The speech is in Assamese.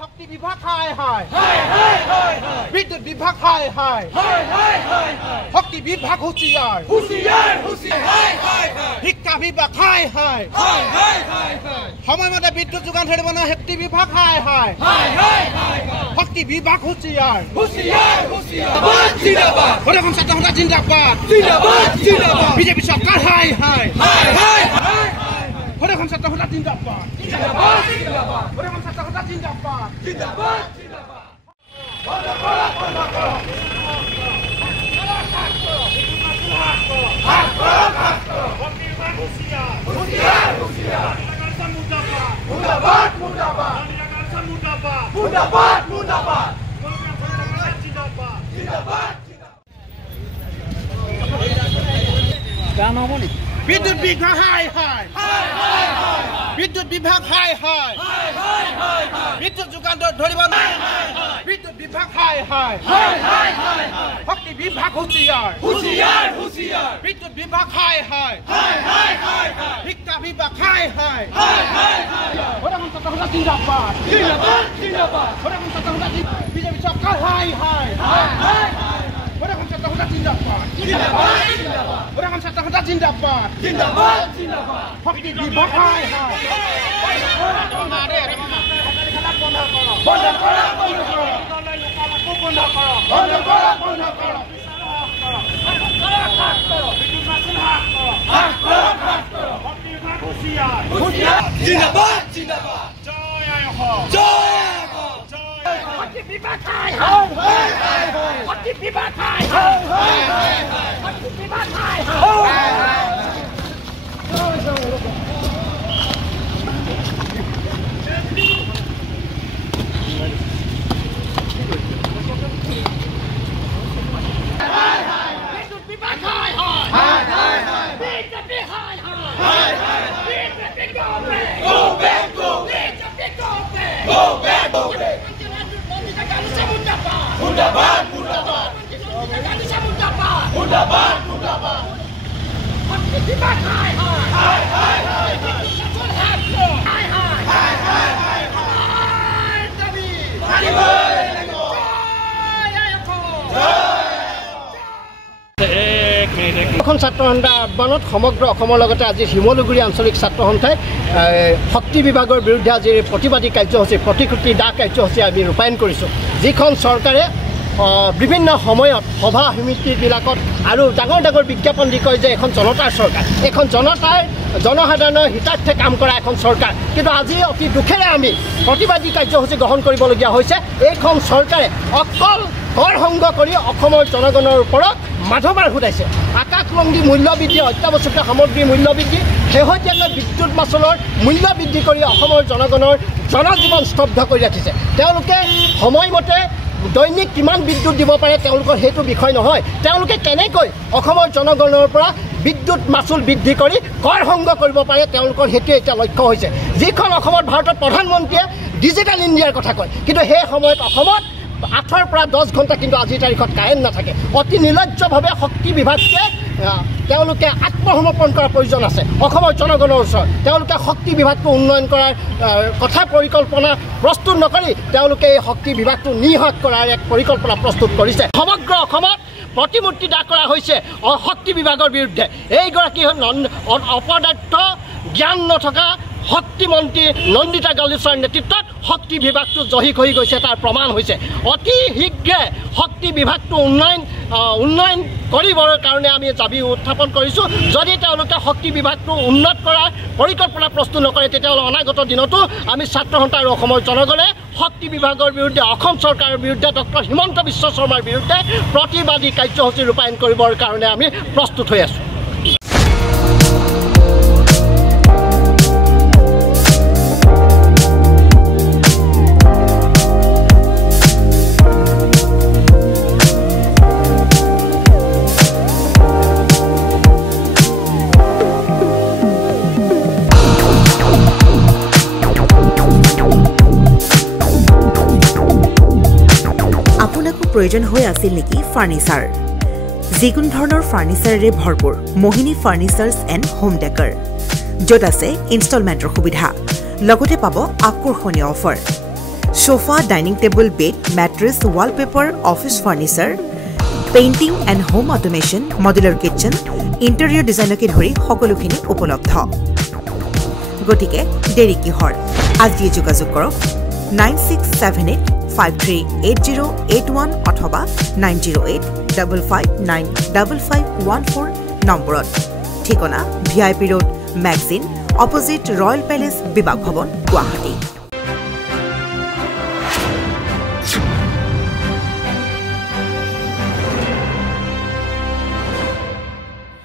শক্তি বিভাগ হায় হায় বিদ্যুৎ বিভাগ হায় হায় শক্তি বিভাগ হুঁচিয়ার শিক্ষা বিভাগ হায় হায় সময়মতে বিদ্যুৎ যোগান ধৰিব না শক্তি বিভাগ হায় হায় শক্তি বিভাগ হুঁচিয়াৰ প্ৰথম ছাত্ৰ সন্থা জিন্দাবাদ বিজেপি চৰকাৰ হায় হায় প্ৰথম ছাত্ৰ সন্থা জিন্দাবাদ প্ৰথম ছাত্ৰ সন্থা জিন্দাবাদ বিদ্যুৎ বিভাগ হায় হায় বিদ্যুৎ বিভাগ হায় হায় বিদ্যুৎ যোগান ধৰিব বিদ্যুৎ বিভাগ হায় হায় শক্তি বিভাগ হুঁচিয়াৰ বিদ্যুৎ বিভাগ হায় হায় শিক্ষা বিভাগ হায় হায় জিন্দাবাদ বিজেপি চৰকাৰ হায় হায় জিন্দাবাদ শক্তি বিভাগ হায় হায় ছাত্ৰ সন্থা আহ্বানত সমগ্ৰ অসমৰ লগতে আজি শিমলুগুৰি আঞ্চলিক ছাত্ৰ সন্থাই শক্তি বিভাগৰ বিৰুদ্ধে আজি প্ৰতিবাদী কাৰ্যসূচী প্ৰতিশ্ৰুতি দা কাৰ্যসূচী আমি ৰূপায়ণ কৰিছোঁ যিখন চৰকাৰে বিভিন্ন সময়ত সভা সমিতিবিলাকত আৰু ডাঙৰ ডাঙৰ বিজ্ঞাপন দি কয় যে এখন জনতাৰ চৰকাৰ এখন জনসাধাৰণৰ হিতাৰ্থে কাম কৰা এখন চৰকাৰ কিন্তু আজি অতি দুখেৰে আমি প্ৰতিবাদী কাৰ্যসূচী গ্ৰহণ কৰিবলগীয়া হৈছে এইখন চৰকাৰে অকল কৰ সংগ্ৰহ কৰি অসমৰ জনগণৰ ওপৰত মাধমাৰ ঘূৰাইছে আকাশলংঘী মূল্যবৃদ্ধি অত্যাৱশ্যকীয় সামগ্ৰীৰ মূল্যবৃদ্ধি শেহতীয়াকৈ বিদ্যুৎ মাচুলৰ মূল্য বৃদ্ধি কৰি অসমৰ জনগণৰ জনজীৱন স্তব্ধ কৰি ৰাখিছে তেওঁলোকে সময়মতে দৈনিক কিমান বিদ্যুৎ দিব পাৰে তেওঁলোকৰ সেইটো বিষয় নহয় তেওঁলোকে কেনেকৈ অসমৰ জনগণৰ পৰা বিদ্যুৎ মাচুল বৃদ্ধি কৰি কৰ সংগ্ৰহ কৰিব পাৰে তেওঁলোকৰ সেইটো এটা লক্ষ্য হৈছে যিখন অসমত ভাৰতৰ প্ৰধানমন্ত্ৰীয়ে ডিজিটেল ইণ্ডিয়াৰ কথা কয় কিন্তু সেই সময়ত অসমত 8 পৰা 10 ঘণ্টা কিন্তু আজিৰ তাৰিখত কাৰেণ্ট নাথাকে অতি নিৰ্লজ্জভাৱে শক্তি বিভাগকে তেওঁলোকে আত্মসমৰ্পণ কৰাৰ প্ৰয়োজন আছে অসমৰ জনগণৰ ওচৰত তেওঁলোকে শক্তি বিভাগটো উন্নয়ন কৰাৰ কথা পৰিকল্পনা প্ৰস্তুত নকৰি তেওঁলোকে এই শক্তি বিভাগটো নিহত কৰাৰ এক পৰিকল্পনা প্ৰস্তুত কৰিছে সমগ্ৰ অসমত প্ৰতিমূৰ্তি দাহ কৰা হৈছে শক্তি বিভাগৰ বিৰুদ্ধে এইগৰাকী অপদাৰ্থ জ্ঞান নথকা শক্তি মন্ত্ৰী নন্দিতা গালিচাৰ নেতৃত্বত শক্তি বিভাগটো জহিক হৈ গৈছে তাৰ প্ৰমাণ হৈছে অতি শীঘ্ৰে শক্তি বিভাগটো উন্নয়ন কৰিবৰ কাৰণে আমি দাবী উত্থাপন কৰিছোঁ যদি তেওঁলোকে শক্তি বিভাগটো উন্নত কৰাৰ পৰিকল্পনা প্ৰস্তুত নকৰে তেতিয়াহ'লে অনাগত দিনতো আমি ছাত্ৰ সন্থা আৰু অসমৰ জনগণে শক্তি বিভাগৰ বিৰুদ্ধে অসম চৰকাৰৰ বিৰুদ্ধে ডক্টৰ হিমন্ত বিশ্ব শৰ্মাৰ বিৰুদ্ধে প্ৰতিবাদী কাৰ্যসূচী ৰূপায়ণ কৰিবৰ কাৰণে আমি প্ৰস্তুত হৈ আছোঁ প্ৰয়োজন হৈ আছিল নেকি ফাৰ্নিচাৰ যিকোনো ধৰণৰ ফাৰ্নিচাৰেৰে ভৰপূৰ মোহিনী ফাৰ্নিচাৰ্ছ এণ্ড হোম ডেকৰ য'ত আছে ইনষ্টলমেণ্টৰ সুবিধা লগতে পাব আকৰ্ষণীয় offer sofa dining table bed mattress wallpaper office furniture painting and home automation modular kitchen interior ডিজাইনকে ধৰি সকলোখিনি উপলব্ধ গতিকে দেৰি কিহৰ আজিয়ে যোগাযোগ কৰক 9678538081 অথবা 9085595514 নম্বৰত ঠিকনা VIP road magazine opposite royal palace বিভাগ ভৱন গুৱাহাটী